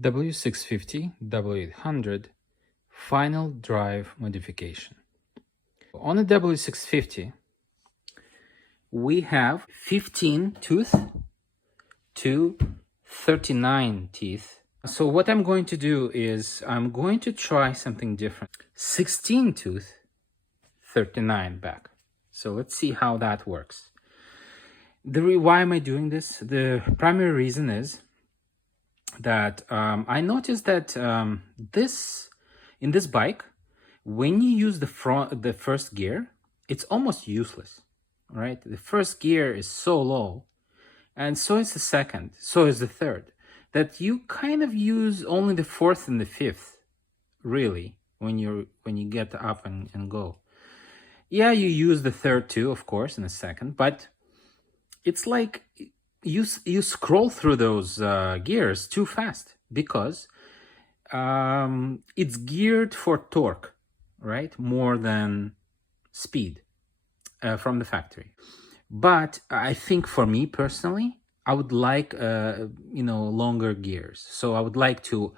W650, W800 final drive modification. On the W650, we have 15 tooth to 39 teeth. So what I'm going to do is I'm going to try something different. 16 tooth, 39 back. So let's see how that works. Why am I doing this? The primary reason is that I noticed that in this bike, when you use the first gear, it's almost useless, right? The first gear is so low, and so is the second, so is the third, that you kind of use only the fourth and the fifth, really, when you get up and go. Yeah, you use the third too, of course, in a second, but it's like you scroll through those gears too fast because it's geared for torque, right? More than speed from the factory. But I think for me personally, I would like longer gears. So I would like to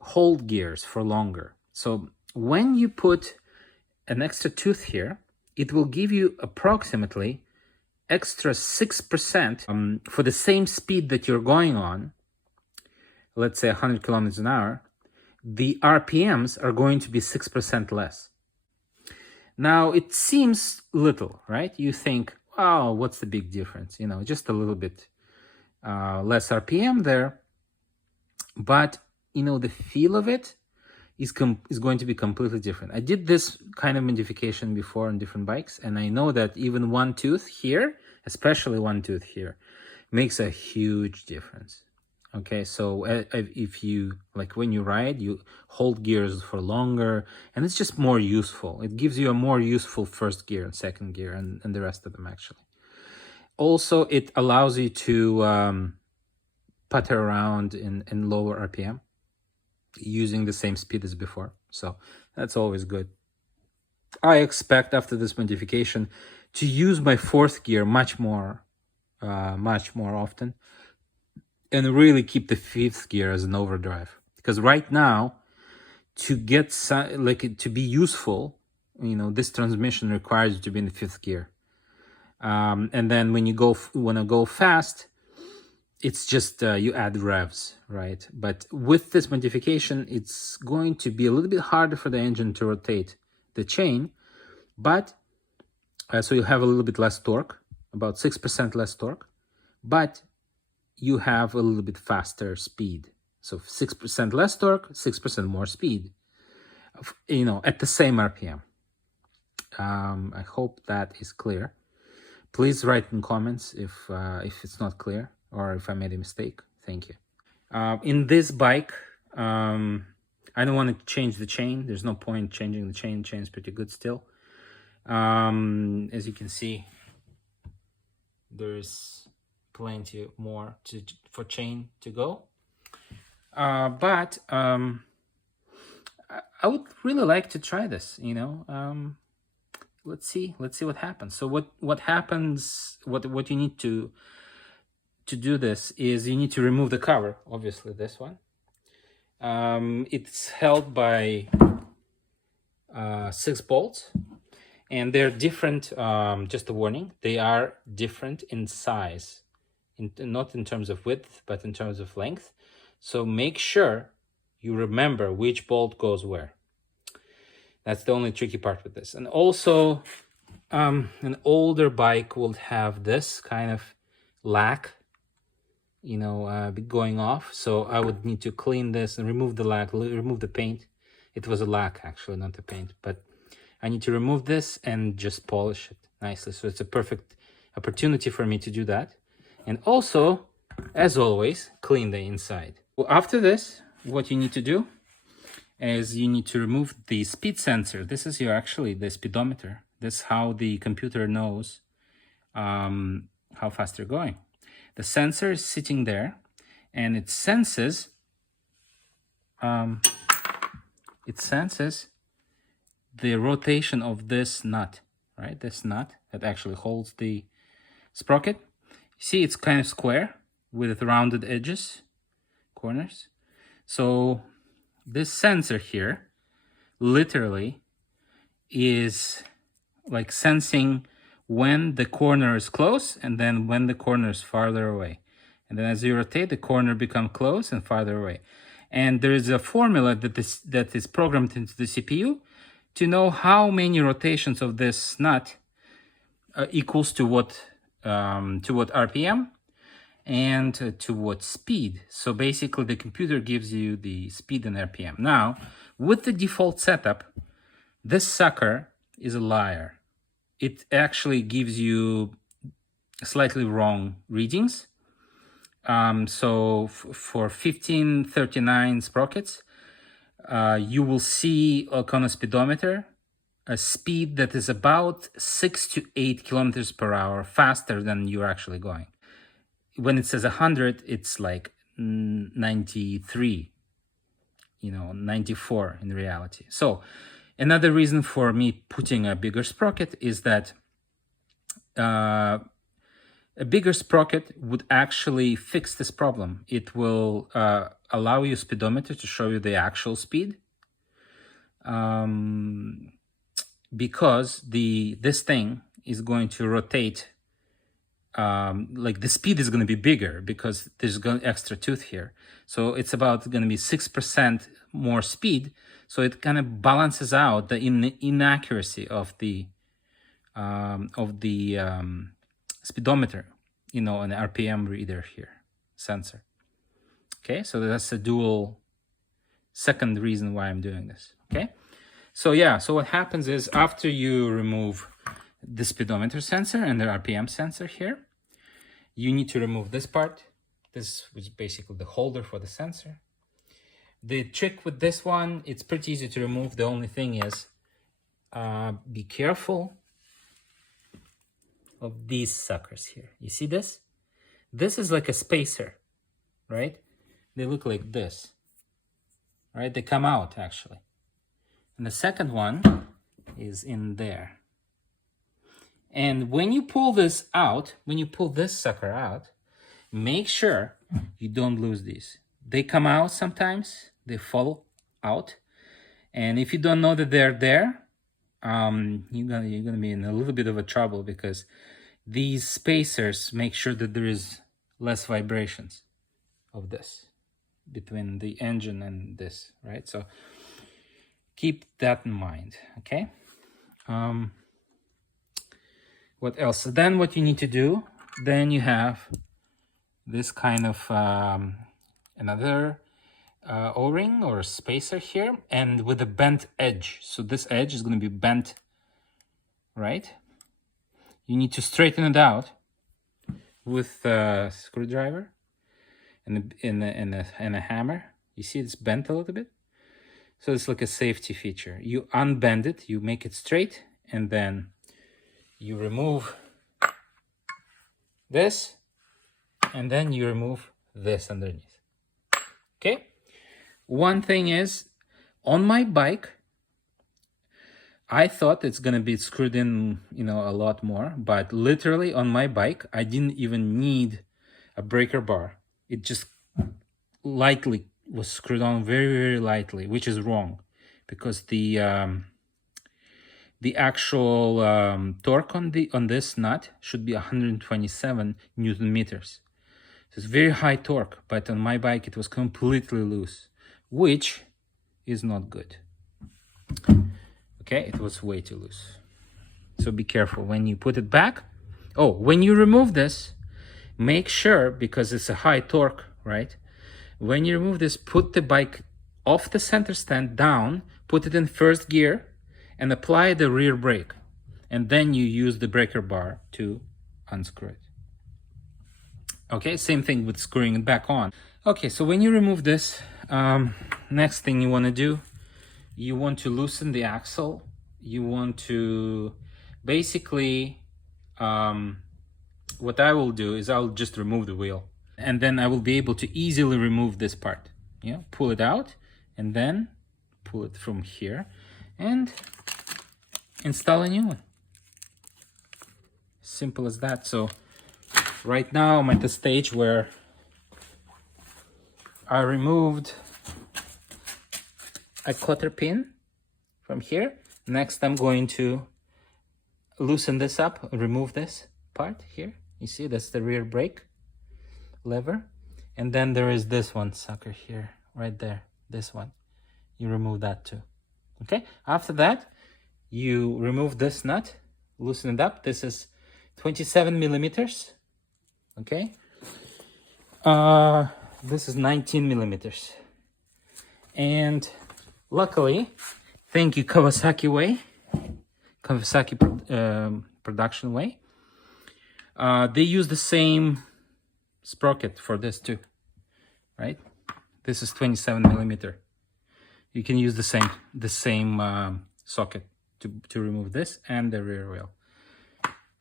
hold gears for longer. So when you put an extra tooth here, it will give you approximately extra 6% for the same speed that you're going on. Let's say 100 kilometers an hour, the RPMs are going to be 6% less. Now, it seems little, right? You think, oh, what's the big difference? Just a little bit less RPM there. But, the feel of it is going to be completely different. I did this kind of modification before on different bikes, and I know that even one tooth here, especially one tooth here, makes a huge difference. Okay, so if you, like when you ride, you hold gears for longer, and it's just more useful. It gives you a more useful first gear and second gear and the rest of them, actually. Also, it allows you to putter around in lower RPM using the same speed as before. So that's always good. I expect after this modification to use my fourth gear much more often, and really keep the fifth gear as an overdrive. Because right now, to be useful, this transmission requires you to be in the fifth gear. And then when you want to go fast, it's just you add revs, right? But with this modification, it's going to be a little bit harder for the engine to rotate the chain, but so you have a little bit less torque, about 6% less torque, but you have a little bit faster speed. So 6% less torque, 6% more speed, at the same RPM. I hope that is clear. Please write in comments if it's not clear or if I made a mistake. Thank you. In this bike, I don't want to change the chain. There's no point changing the chain. The chain's pretty good still. As you can see, there's plenty more for chain to go. But I would really like to try this, let's see what happens. So what happens, what you need to do this is you need to remove the cover, obviously this one. It's held by 6 bolts, and they're different. Just a warning, they are different in size, not in terms of width, but in terms of length. So make sure you remember which bolt goes where. That's the only tricky part with this. And also, an older bike will have this kind of lack, going off. So I would need to clean this and remove the lack, remove the paint. It was a lack, actually, not the paint. But I need to remove this and just polish it nicely. So it's a perfect opportunity for me to do that. And also, as always, clean the inside. Well, after this, what you need to do is you need to remove the speed sensor. This is the speedometer. This is how the computer knows how fast you're going. The sensor is sitting there, and it senses the rotation of this nut, right? This nut that actually holds the sprocket. See, it's kind of square with rounded edges, corners. So this sensor here literally is like sensing when the corner is close and then when the corner is farther away. And then as you rotate, the corner becomes close and farther away. And there is a formula that is programmed into the CPU to know how many rotations of this nut equals to what RPM and to what speed. So basically the computer gives you the speed and RPM. Now, with the default setup, this sucker is a liar. It actually gives you slightly wrong readings. So for 1539 sprockets, you will see on a speedometer a speed that is about 6 to 8 kilometers per hour faster than you're actually going. When it says 100, it's like 93, 94 in reality. So another reason for me putting a bigger sprocket is that a bigger sprocket would actually fix this problem. It will allow your speedometer to show you the actual speed, because this thing is going to rotate. Like the speed is going to be bigger because there's extra tooth here. So it's about going to be 6% more speed. So it kind of balances out the inaccuracy of the speedometer, an RPM reader here, sensor. Okay, so that's a dual second reason why I'm doing this. Okay, so yeah, so what happens is after you remove the speedometer sensor and the RPM sensor here, you need to remove this part. This was basically the holder for the sensor. The trick with this one, it's pretty easy to remove. The only thing is be careful of these suckers here. You see this? This is like a spacer, right? They look like this, right? They come out actually. And the second one is in there. And when you pull this out, when you pull this sucker out, make sure you don't lose these. They come out sometimes, they fall out. And if you don't know that they're there, you're gonna be in a little bit of a trouble, because these spacers make sure that there is less vibrations of this between the engine and this, right? So keep that in mind, okay? What else? Then what you need to do, then you have this kind of another O-ring or spacer here, and with a bent edge. So this edge is going to be bent, right? You need to straighten it out with a screwdriver and a hammer. You see it's bent a little bit? So it's like a safety feature. You unbend it, you make it straight, and then you remove this, and then you remove this underneath. Okay? One thing is, on my bike, I thought it's gonna be screwed in, a lot more, but literally on my bike, I didn't even need a breaker bar. It just lightly was screwed on, very, very lightly, which is wrong, because the actual torque on this nut should be 127 Newton meters. So it's very high torque, but on my bike it was completely loose, which is not good. Okay, it was way too loose. So be careful when you put it back. Oh, when you remove this, make sure, because it's a high torque, right? When you remove this, put the bike off the center stand down, put it in first gear, and apply the rear brake. And then you use the breaker bar to unscrew it. Okay, same thing with screwing it back on. Okay, so when you remove this, next thing you want to do, you want to loosen the axle. You want to basically, what I will do is I'll just remove the wheel, and then I will be able to easily remove this part. Pull it out, and then pull it from here and install a new one. Simple as that. So right now I'm at the stage where I removed a cotter pin from here. Next, I'm going to loosen this up, remove this part here. You see, that's the rear brake lever. And then there is this one sucker here, right there, this one. You remove that too. Okay, after that, you remove this nut, loosen it up. This is 27 millimeters. Okay, this is 19 millimeters. And luckily, thank you Kawasaki way, Kawasaki production way. They use the same sprocket for this too, right? This is 27 millimeter. You can use the same socket to remove this and the rear wheel.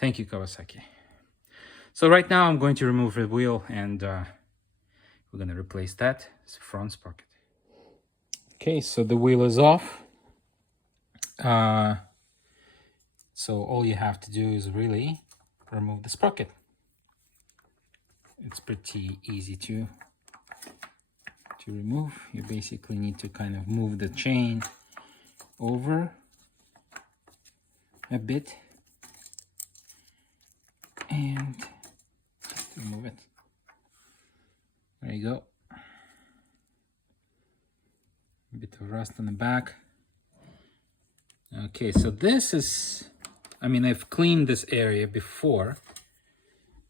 Thank you, Kawasaki. So right now I'm going to remove the wheel and we're going to replace that front sprocket. Okay, so the wheel is off. So all you have to do is really remove the sprocket. It's pretty easy to remove. You basically need to kind of move the chain over a bit and just remove it. There you go. A bit of rust on the back. Okay, so this is, I mean, I've cleaned this area before,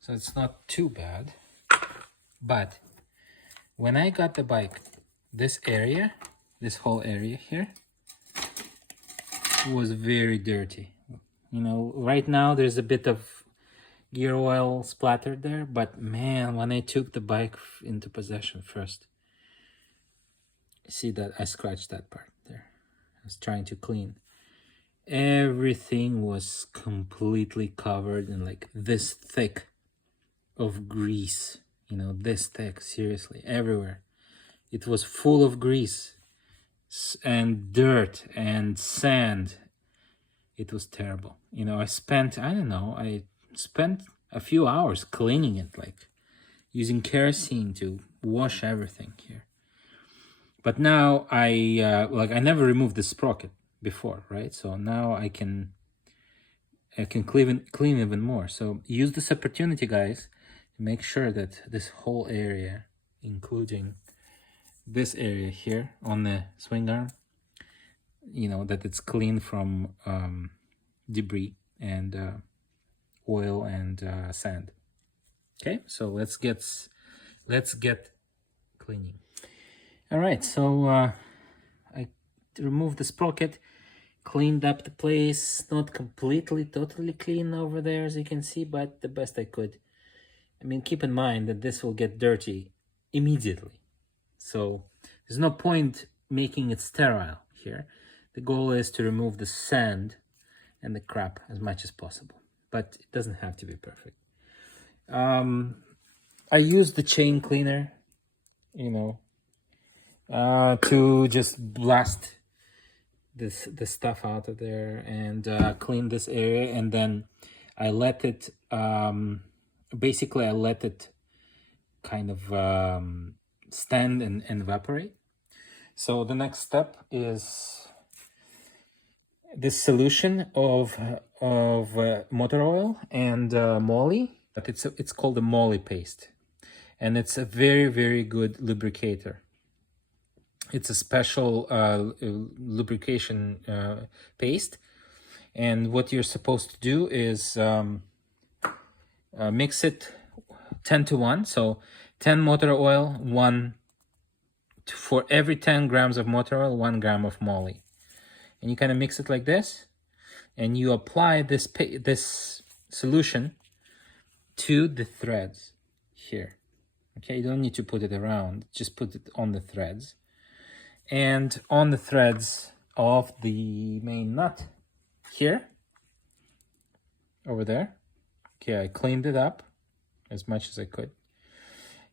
so it's not too bad. But when I got the bike, this area, this whole area here, was very dirty. You know, right now there's a bit of gear oil splattered there, but man, when I took the bike into possession first, see that I scratched that part there. I was trying to clean. Everything was completely covered in like this thick of grease. You know, this thick, seriously, everywhere. It was full of grease and dirt and sand. It was terrible. You know, I spent a few hours cleaning it, like using kerosene to wash everything here. But now I never removed the sprocket before, right? So now I can clean even more. So use this opportunity, guys. Make sure that this whole area, including this area here on the swing arm, you know, that it's clean from debris and oil and sand. Okay, so let's get cleaning. All right, so I removed the sprocket, cleaned up the place. Not completely, totally clean over there, as you can see, but the best I could. I mean, keep in mind that this will get dirty immediately. So there's no point making it sterile here. The goal is to remove the sand and the crap as much as possible, but it doesn't have to be perfect. I use the chain cleaner, you know, to just blast the stuff out of there and clean this area, and then I let it basically I let it kind of stand and evaporate. So the next step is this solution of motor oil and moly, but it's called the moly paste, and it's a very, very good lubricator. It's a special lubrication paste, and what you're supposed to do is mix it 10 to 1. So 10 motor oil, for every 10 grams of motor oil, 1 gram of moly. And you kind of mix it like this, and you apply this solution to the threads here. Okay, you don't need to put it around, just put it on the threads. And on the threads of the main nut here, over there. Okay, I cleaned it up as much as I could.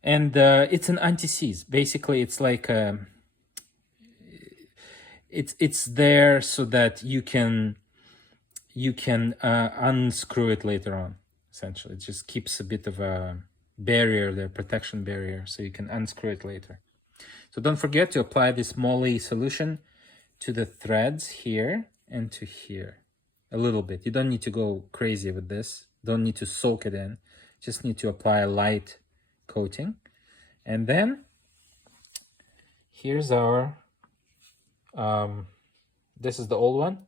And it's an anti-seize. Basically, it's like it's there so that you can unscrew it later on. Essentially, it just keeps a bit of a barrier there, protection barrier, so you can unscrew it later. So don't forget to apply this moly solution to the threads here and to here a little bit. You don't need to go crazy with this. Don't need to soak it in. Just need to apply a light coating. And then here's our, this is the old one.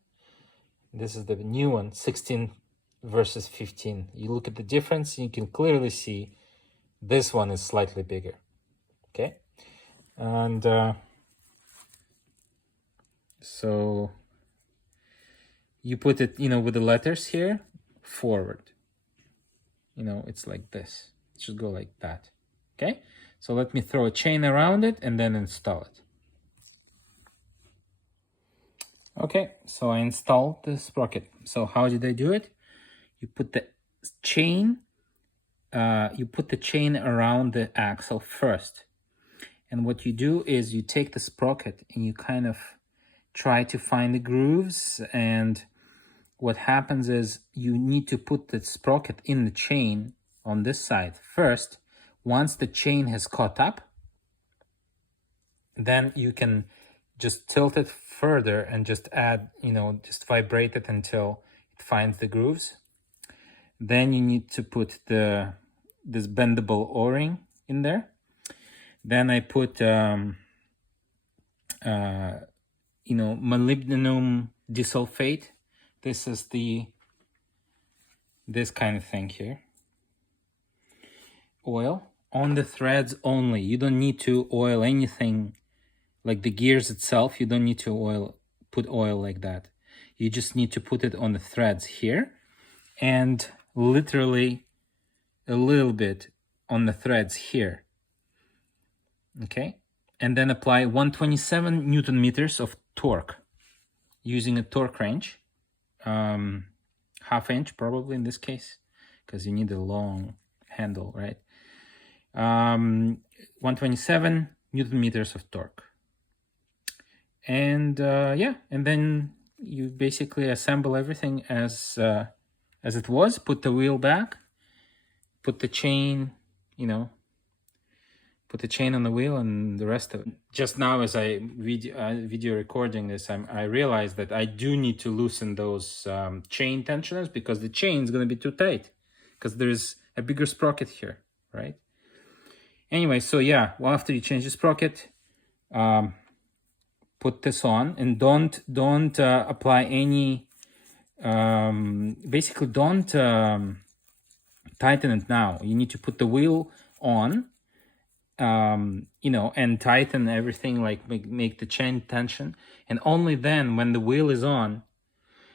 This is the new one, 16 versus 15. You look at the difference, you can clearly see this one is slightly bigger. Okay. And so you put it, you know, with the letters here, forward. You know, it's like this. It should go like that. Okay. So let me throw a chain around it and then install it. Okay, so I installed the sprocket. So how did I do it? You put the chain, around the axle first. And what you do is you take the sprocket and you kind of try to find the grooves. And what happens is you need to put the sprocket in the chain on this side first. Once the chain has caught up, then you can just tilt it further and just add, you know, just vibrate it until it finds the grooves. Then you need to put this bendable O-ring in there. Then I put, you know, molybdenum disulphate. This is this kind of thing here. Oil on the threads only. You don't need to oil anything like the gears itself. You don't need to put oil like that. You just need to put it on the threads here and literally a little bit on the threads here. Okay. And then apply 127 Newton meters of torque using a torque wrench, half inch probably in this case, because you need a long handle, right? 127 Newton meters of torque. And yeah, and then you basically assemble everything as it was. Put the wheel back, put the chain, you know, put the chain on the wheel and the rest of it. Just now as I video recording this, I realized that I do need to loosen those chain tensioners because the chain is going to be too tight because there's a bigger sprocket here, right? Anyway, so yeah, well, after you change the sprocket, put this on and don't apply any, basically don't tighten it now. You need to put the wheel on, you know, and tighten everything, like make the chain tension. And only then when the wheel is on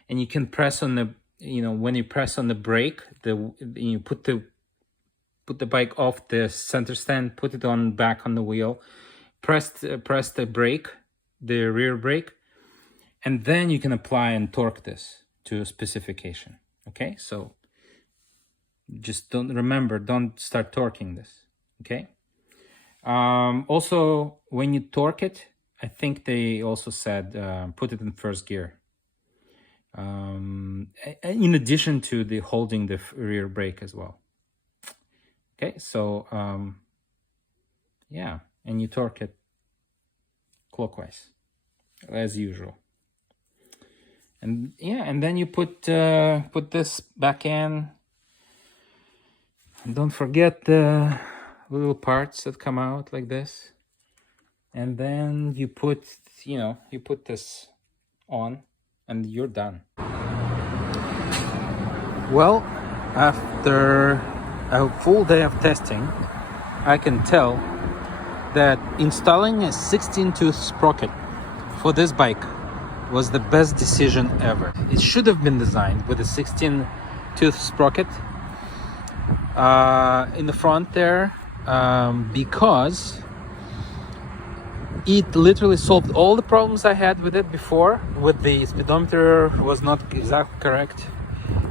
and you can press on the, you know, when you press on the brake, you put the bike off the center stand, put it on back on the wheel, press the brake, the rear brake, and then you can apply and torque this to a specification. Okay, so just don't start torquing this. Okay. Also, when you torque it, I think they also said put it in first gear. In addition to the holding the rear brake as well. Okay, so yeah, and you torque it clockwise as usual. And yeah, and then you put this back in. And don't forget the little parts that come out like this. And then you put this on and you're done. Well, after a full day of testing, I can tell that installing a 16-tooth sprocket for this bike was the best decision ever. It should have been designed with a 16-tooth sprocket in the front there, because it literally solved all the problems I had with it before. With the speedometer was not exactly correct,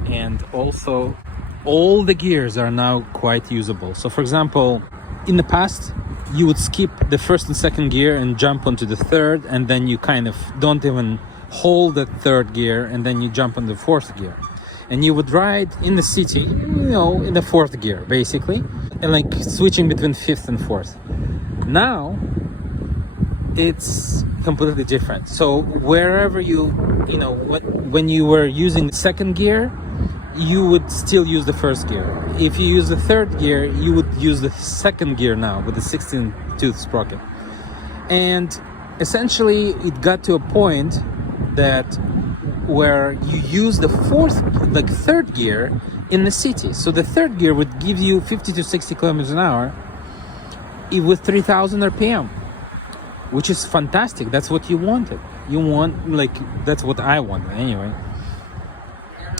and also all the gears are now quite usable. So for example, in the past you would skip the first and second gear and jump onto the third, and then you kind of don't even hold the third gear, and then you jump on the fourth gear, and you would ride in the city, you know, in the fourth gear basically, and like switching between fifth and fourth. Now it's completely different. So wherever when you were using second gear, you would still use the first gear. If you use the third gear, you would use the second gear now with the 16-tooth sprocket. And essentially it got to a point that where you use the third gear in the city. So the third gear would give you 50 to 60 kilometers an hour with 3000 RPM, which is fantastic. That's what you wanted. That's what I wanted anyway.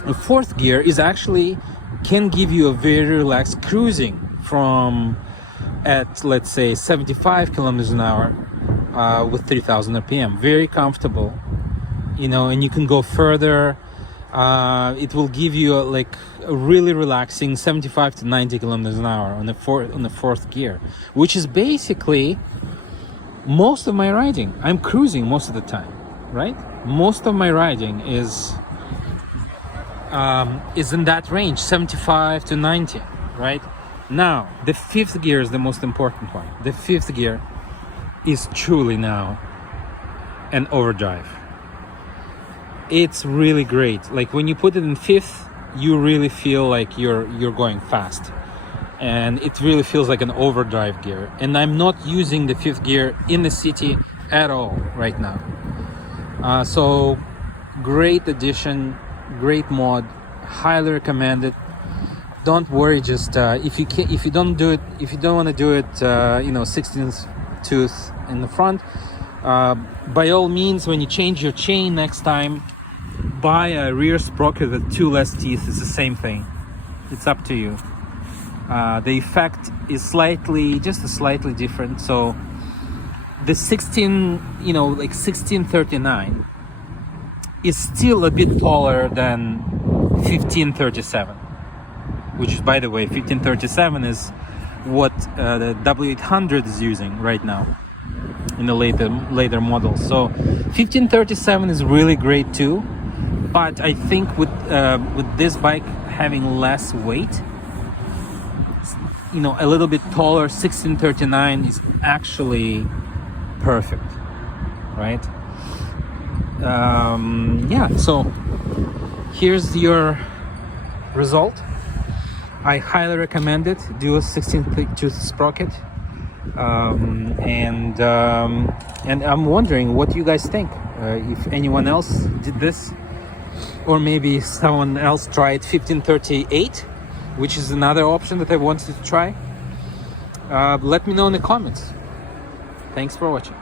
The fourth gear can give you a very relaxed cruising from at, let's say, 75 kilometers an hour with 3000 RPM. Very comfortable, and you can go further. It will give you a really relaxing 75 to 90 kilometers an hour on the fourth gear, which is basically most of my riding. I'm cruising most of the time, right? Most of my riding is in that range, 75 to 90, right? Now, the fifth gear is the most important one. The fifth gear is truly now an overdrive. It's really great. Like when you put it in fifth, you really feel like you're going fast, and it really feels like an overdrive gear. And I'm not using the fifth gear in the city at all right now. So great addition, great mod, highly recommended. Don't worry, just if you don't want to do it 16th tooth in the front, by all means, when you change your chain next time, buy a rear sprocket with 2 less teeth. It's the same thing. It's up to you. The effect is slightly different. So the 1639 is still a bit taller than 1537, which is, by the way, 1537 is what the W800 is using right now in the later models. So 1537 is really great too, but I think with this bike having less weight, a little bit taller, 1639 is actually perfect, right? So here's your result. I highly recommend it. Do a 16-tooth sprocket, and I'm wondering what you guys think. If anyone else did this, or maybe someone else tried 1538, which is another option that I wanted to try. Let me know in the comments. Thanks for watching.